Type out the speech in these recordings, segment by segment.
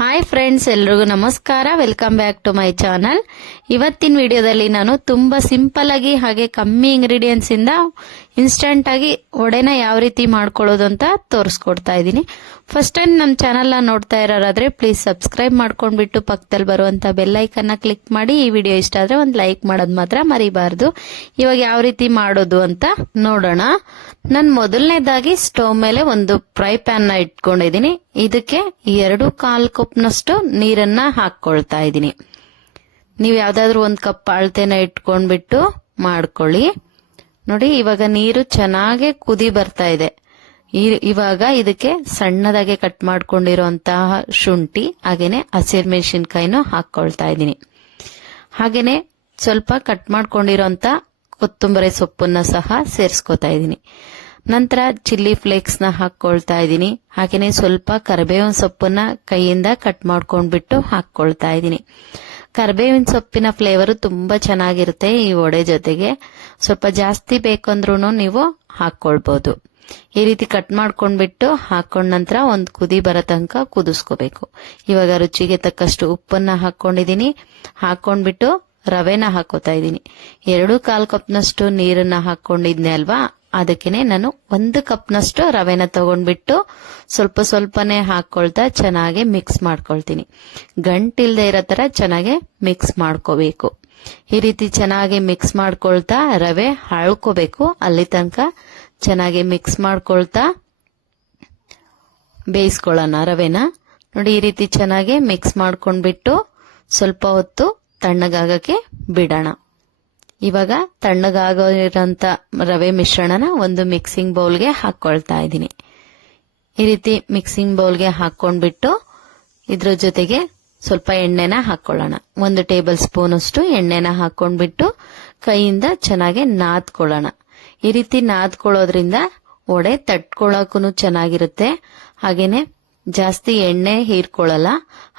Hi friends, ಎಲ್ರಿಗೂ ನಮಸ್ಕಾರ. Welcome back to my channel. ಇವತ್ತಿನ ವಿಡಿಯೋದಲ್ಲಿ ನಾನು ತುಂಬಾ ಸಿಂಪಲ್ ಆಗಿ ಹಾಗೆ ಕಮ್ಮಿ ಇಂಗ್ರೀಡಿಯೆಂಟ್ಸ್ ಇಂದ ಇನ್ಸ್ಟಂಟ್ ಆಗಿ ವಡೆನ ಯಾವ ರೀತಿ ಮಾಡ್ಕೊಳ್ಳೋದು ಅಂತ ತೋರಿಸ್ಕೊಡ್ತಾ ಇದ್ದೀನಿ. ಫಸ್ಟ್ ಟೈಮ್ ನಮ್ಮ ಚಾನಲ್ ನೋಡ್ತಾ ಇರೋರಾದ್ರೆ ಪ್ಲೀಸ್ ಸಬ್ಸ್ಕ್ರೈಬ್ ಮಾಡ್ಕೊಂಡ್ಬಿಟ್ಟು ಪಕ್ಕದಲ್ಲಿ ಬರುವಂತ ಬೆಲ್ ಐಕನ್ನ ಕ್ಲಿಕ್ ಮಾಡಿ. ಈ ವಿಡಿಯೋ ಇಷ್ಟ ಆದ್ರೆ ಒಂದು ಲೈಕ್ ಮಾಡೋದು ಮಾತ್ರ ಮರಿಬಾರ್ದು. ಇವಾಗ ಯಾವ ರೀತಿ ಮಾಡೋದು ಅಂತ ನೋಡೋಣ. ನಾನು ಮೊದಲನೇದಾಗಿ ಸ್ಟವ್ ಮೇಲೆ ಒಂದು ಫ್ರೈ ಪ್ಯಾನ್ ನ ಇಟ್ಕೊಂಡಿದ್ದೀನಿ. ಇದಕ್ಕೆ 2.25 ಕಪ್ನಷ್ಟು ನೀರನ್ನ ಹಾಕೊಳ್ತಾ ಇದ್ದೀನಿ. ನೀವು ಯಾವ್ದಾದ್ರು ಒಂದು ಕಪ್ ಅಳತೆನ ಇಟ್ಕೊಂಡ್ಬಿಟ್ಟು ಮಾಡ್ಕೊಳ್ಳಿ. ನೋಡಿ, ಇವಾಗ ನೀರು ಚೆನ್ನಾಗಿ ಕುದಿ ಬರ್ತಾ ಇದೆ. ಇವಾಗ ಇದಕ್ಕೆ ಸಣ್ಣದಾಗೆ ಕಟ್ ಮಾಡ್ಕೊಂಡಿರುವಂತಹ ಶುಂಠಿ ಹಾಗೇನೆ ಹಸಿಮೆಣಸಿನಕಾಯಿನೂ ಹಾಕೊಳ್ತಾ ಇದ್ದೀನಿ. ಹಾಗೇನೆ ಸ್ವಲ್ಪ ಕಟ್ ಮಾಡ್ಕೊಂಡಿರೋಂತ ಕೊತ್ತಂಬರಿ ಸೊಪ್ಪನ್ನ ಸಹ ಸೇರಿಸ್ಕೊತಾ ಇದ್ದೀನಿ. ನಂತರ ಚಿಲ್ಲಿ ಫ್ಲೇಕ್ಸ್ ನ ಹಾಕೊಳ್ತಾ ಇದ್ದೀನಿ. ಹಾಗೇನೆ ಸ್ವಲ್ಪ ಕರಿಬೇವಿನ ಸೊಪ್ಪನ್ನ ಕೈಯಿಂದ ಕಟ್ ಮಾಡ್ಕೊಂಡ್ಬಿಟ್ಟು ಹಾಕೊಳ್ತಾ ಇದ್ದೀನಿ. ಕರಿಬೇವಿನ ಸೊಪ್ಪಿನ ಫ್ಲೇವರ್ ತುಂಬಾ ಚೆನ್ನಾಗಿರುತ್ತೆ ಈ ವಡೆ ಜೊತೆಗೆ. ಸ್ವಲ್ಪ ಜಾಸ್ತಿ ಬೇಕಂದ್ರೂ ನೀವು ಹಾಕೊಳ್ಬಹುದು. ಈ ರೀತಿ ಕಟ್ ಮಾಡ್ಕೊಂಡ್ಬಿಟ್ಟು ಹಾಕೊಂಡ ನಂತರ ಒಂದು ಕುದಿ ಬರೋ ತನಕ ಕುದಿಸ್ಕೋಬೇಕು. ಇವಾಗ ರುಚಿಗೆ ತಕ್ಕಷ್ಟು ಉಪ್ಪನ್ನ ಹಾಕೊಂಡಿದೀನಿ. ಹಾಕೊಂಡ್ಬಿಟ್ಟು ರವೆನ ಹಾಕೋತಾ ಇದ್ದೀನಿ. 2.25 ಕಪ್ನಷ್ಟು ನೀರನ್ನ ಹಾಕೊಂಡಿದ್ನೆ ಅಲ್ವಾ, ಅದಕ್ಕೇನೆ ನಾನು 1 ಕಪ್ನಷ್ಟು ರವೆನ ತಗೊಂಡ್ಬಿಟ್ಟು ಸ್ವಲ್ಪ ಸ್ವಲ್ಪನೇ ಹಾಕೊಳ್ತಾ ಚೆನ್ನಾಗಿ ಮಿಕ್ಸ್ ಮಾಡ್ಕೊಳ್ತೀನಿ. ಗಂಟಿಲ್ದೆ ಇರೋ ತರ ಚೆನ್ನಾಗಿ ಮಿಕ್ಸ್ ಮಾಡ್ಕೋಬೇಕು. ಈ ರೀತಿ ಚೆನ್ನಾಗಿ ಮಿಕ್ಸ್ ಮಾಡ್ಕೊಳ್ತಾ ರವೆ ಹಾಳ್ಕೋಬೇಕು. ಅಲ್ಲಿ ತನಕ ಚೆನ್ನಾಗಿ ಮಿಕ್ಸ್ ಮಾಡ್ಕೊಳ್ತಾ ಬೇಯಿಸ್ಕೊಳ್ಳೋಣ ರವೆನ. ನೋಡಿ, ಈ ರೀತಿ ಚೆನ್ನಾಗಿ ಮಿಕ್ಸ್ ಮಾಡ್ಕೊಂಡ್ಬಿಟ್ಟು ಸ್ವಲ್ಪ ಹೊತ್ತು ತಣ್ಣಗಾಗಕ್ಕೆ ಬಿಡೋಣ. ಇವಾಗ ತಣ್ಣಗಾಗಿರೋಂತ ರವೆ ಮಿಶ್ರಣನ ಒಂದು ಮಿಕ್ಸಿಂಗ್ ಬೌಲ್ಗೆ ಹಾಕೊಳ್ತಾ ಇದ್ದೀನಿ. ಈ ರೀತಿ ಮಿಕ್ಸಿಂಗ್ ಬೌಲ್ಗೆ ಹಾಕೊಂಡ್ಬಿಟ್ಟು ಇದ್ರ ಜೊತೆಗೆ ಸ್ವಲ್ಪ ಎಣ್ಣೆನ ಹಾಕೊಳ್ಳೋಣ. 1 ಟೇಬಲ್ ಸ್ಪೂನ್ ಅಷ್ಟು ಎಣ್ಣೆನ ಹಾಕೊಂಡ್ಬಿಟ್ಟು ಕೈಯಿಂದ ಚೆನ್ನಾಗಿ ನಾದ್ಕೊಳ್ಳೋಣ. ಈ ರೀತಿ ನಾದ್ಕೊಳ್ಳೋದ್ರಿಂದ ವಡೆ ತಟ್ಕೊಳಕ್ಕೂ ಚೆನ್ನಾಗಿರುತ್ತೆ. ಹಾಗೇನೆ ಜಾಸ್ತಿ ಎಣ್ಣೆ ಹೀರ್ಕೊಳ್ಳಲ್ಲ.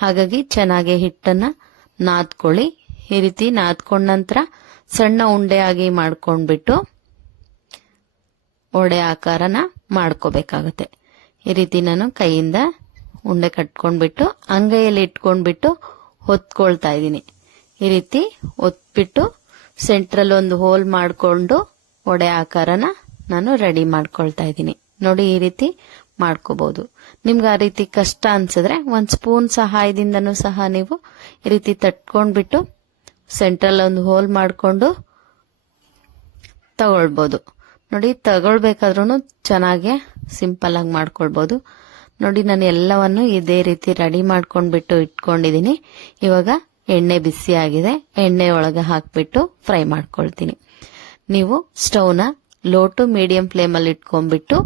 ಹಾಗಾಗಿ ಚೆನ್ನಾಗಿ ಹಿಟ್ಟನ್ನ ನಾದ್ಕೊಳ್ಳಿ. ಈ ರೀತಿ ನಾದ್ಕೊಂಡ ನಂತರ ಸಣ್ಣ ಉಂಡೆ ಆಗಿ ಮಾಡ್ಕೊಂಡ್ಬಿಟ್ಟು ವಡೆ ಆಕಾರನ ಮಾಡ್ಕೋಬೇಕಾಗತ್ತೆ. ಈ ರೀತಿ ನಾನು ಕೈಯಿಂದ ಉಂಡೆ ಕಟ್ಕೊಂಡ್ಬಿಟ್ಟು ಅಂಗೈಯಲ್ಲಿ ಇಟ್ಕೊಂಡ್ಬಿಟ್ಟು ಹೊತ್ಕೊಳ್ತಾ ಇದ್ದೀನಿ. ಈ ರೀತಿ ಹೊತ್ಬಿಟ್ಟು ಸೆಂಟ್ರಲ್ ಒಂದು ಹೋಲ್ ಮಾಡ್ಕೊಂಡು ವಡೆ ಆಕಾರನ ನಾನು ರೆಡಿ ಮಾಡ್ಕೊಳ್ತಾ ಇದ್ದೀನಿ. ನೋಡಿ, ಈ ರೀತಿ ಮಾಡ್ಕೋಬಹುದು. ನಿಮ್ಗೆ ಆ ರೀತಿ ಕಷ್ಟ ಅನ್ಸಿದ್ರೆ 1 ಸ್ಪೂನ್ ಸಹಾಯದಿಂದನೂ ಸಹ ನೀವು ಈ ರೀತಿ ತಟ್ಕೊಂಡ್ಬಿಟ್ಟು ಸೆಂಟ್ರಲ್ ಒಂದು ಹೋಲ್ ಮಾಡ್ಕೊಂಡು ತಗೊಳ್ಬಹುದು. ನೋಡಿ, ತಗೊಳ್ಬೇಕಾದ್ರೂ ಚೆನ್ನಾಗಿ ಸಿಂಪಲ್ ಆಗಿ ಮಾಡ್ಕೊಳ್ಬಹುದು. ನೋಡಿ, ನಾನು ಎಲ್ಲವನ್ನು ಇದೇ ರೀತಿ ರೆಡಿ ಮಾಡ್ಕೊಂಡ್ಬಿಟ್ಟು ಇಟ್ಕೊಂಡಿದೀನಿ. ಇವಾಗ ಎಣ್ಣೆ ಬಿಸಿ ಆಗಿದೆ. ಎಣ್ಣೆ ಒಳಗೆ ಹಾಕ್ಬಿಟ್ಟು ಫ್ರೈ ಮಾಡ್ಕೊಳ್ತೀನಿ. ನೀವು ಸ್ಟವ್ನ ಲೋ ಟು ಮೀಡಿಯಂ ಫ್ಲೇಮ್ ಅಲ್ಲಿ ಇಟ್ಕೊಂಡ್ಬಿಟ್ಟು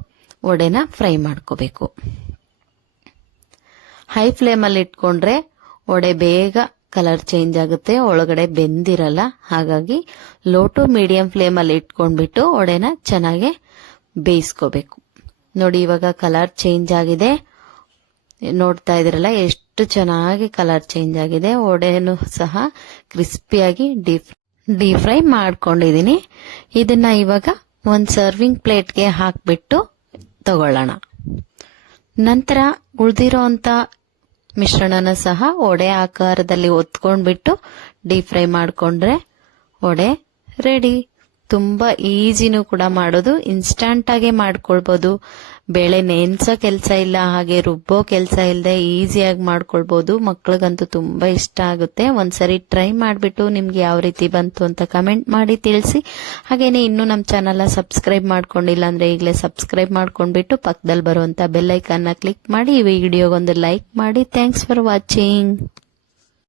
ವಡೆನ ಫ್ರೈ ಮಾಡ್ಕೋಬೇಕು. ಹೈ ಫ್ಲೇಮ್ ಅಲ್ಲಿ ಇಟ್ಕೊಂಡ್ರೆ ವಡೆ ಬೇಗ ಕಲರ್ ಚೇಂಜ್ ಆಗುತ್ತೆ, ಒಳಗಡೆ ಬೆಂದಿರಲ್ಲ. ಹಾಗಾಗಿ ಲೋ ಟು ಮೀಡಿಯಂ ಫ್ಲೇಮ್ ಅಲ್ಲಿ ಇಟ್ಕೊಂಡ್ಬಿಟ್ಟು ವಡೆನ ಚೆನ್ನಾಗಿ ಬೇಯಿಸ್ಕೋಬೇಕು. ನೋಡಿ, ಇವಾಗ ಕಲರ್ ಚೇಂಜ್ ಆಗಿದೆ. ನೋಡ್ತಾ ಇದ್ರಲ್ಲ ಎಷ್ಟು ಚೆನ್ನಾಗಿ ಕಲರ್ ಚೇಂಜ್ ಆಗಿದೆ. ವಡೆನು ಸಹ ಕ್ರಿಸ್ಪಿಯಾಗಿ ಡೀಪ್ ಫ್ರೈ ಮಾಡ್ಕೊಂಡಿದೀನಿ. ಇದನ್ನ ಇವಾಗ ಒಂದು ಸರ್ವಿಂಗ್ ಪ್ಲೇಟ್ಗೆ ಹಾಕ್ಬಿಟ್ಟು ತಗೊಳ್ಳೋಣ. ನಂತರ ಉಳಿದಿರೋಂತ ಮಿಶ್ರಣನ ಸಹ ವಡೆ ಆಕಾರದಲ್ಲಿ ಒತ್ಕೊಂಡ್ಬಿಟ್ಟು ಡೀಪ್ ಫ್ರೈ ಮಾಡ್ಕೊಂಡ್ರೆ ವಡೆ ರೆಡಿ. ತುಂಬಾ ಈಜಿನೂ ಕೂಡ ಮಾಡೋದು. ಇನ್ಸ್ಟಂಟ್ ಆಗಿ ಮಾಡ್ಕೊಳ್ಬಹುದು. ಬೇಳೆ ನೆನ್ಸೋ ಕೆಲಸ ಇಲ್ಲ, ಹಾಗೆ ರುಬ್ಬೋ ಕೆಲಸ ಇಲ್ಲದೆ ಈಸಿಯಾಗಿ ಮಾಡ್ಕೊಳ್ಬಹುದು. ಮಕ್ಳಿಗಂತೂ ತುಂಬಾ ಇಷ್ಟ ಆಗುತ್ತೆ. ಒಂದ್ಸರಿ ಟ್ರೈ ಮಾಡ್ಬಿಟ್ಟು ನಿಮ್ಗೆ ಯಾವ ರೀತಿ ಬಂತು ಅಂತ ಕಮೆಂಟ್ ಮಾಡಿ ತಿಳಿಸಿ. ಹಾಗೇನೆ ಇನ್ನು ನಮ್ಮ ಚಾನಲ್ ಸಬ್ಸ್ಕ್ರೈಬ್ ಮಾಡ್ಕೊಂಡಿಲ್ಲ ಅಂದ್ರೆ ಈಗಲೇ ಸಬ್ಸ್ಕ್ರೈಬ್ ಮಾಡ್ಕೊಂಡ್ಬಿಟ್ಟು ಪಕ್ಕದಲ್ಲಿ ಬರುವಂತ ಬೆಲ್ ಐಕಾನ್ ನ ಕ್ಲಿಕ್ ಮಾಡಿ. ಈ ವಿಡಿಯೋಗೊಂದು ಲೈಕ್ ಮಾಡಿ. Thanks for watching.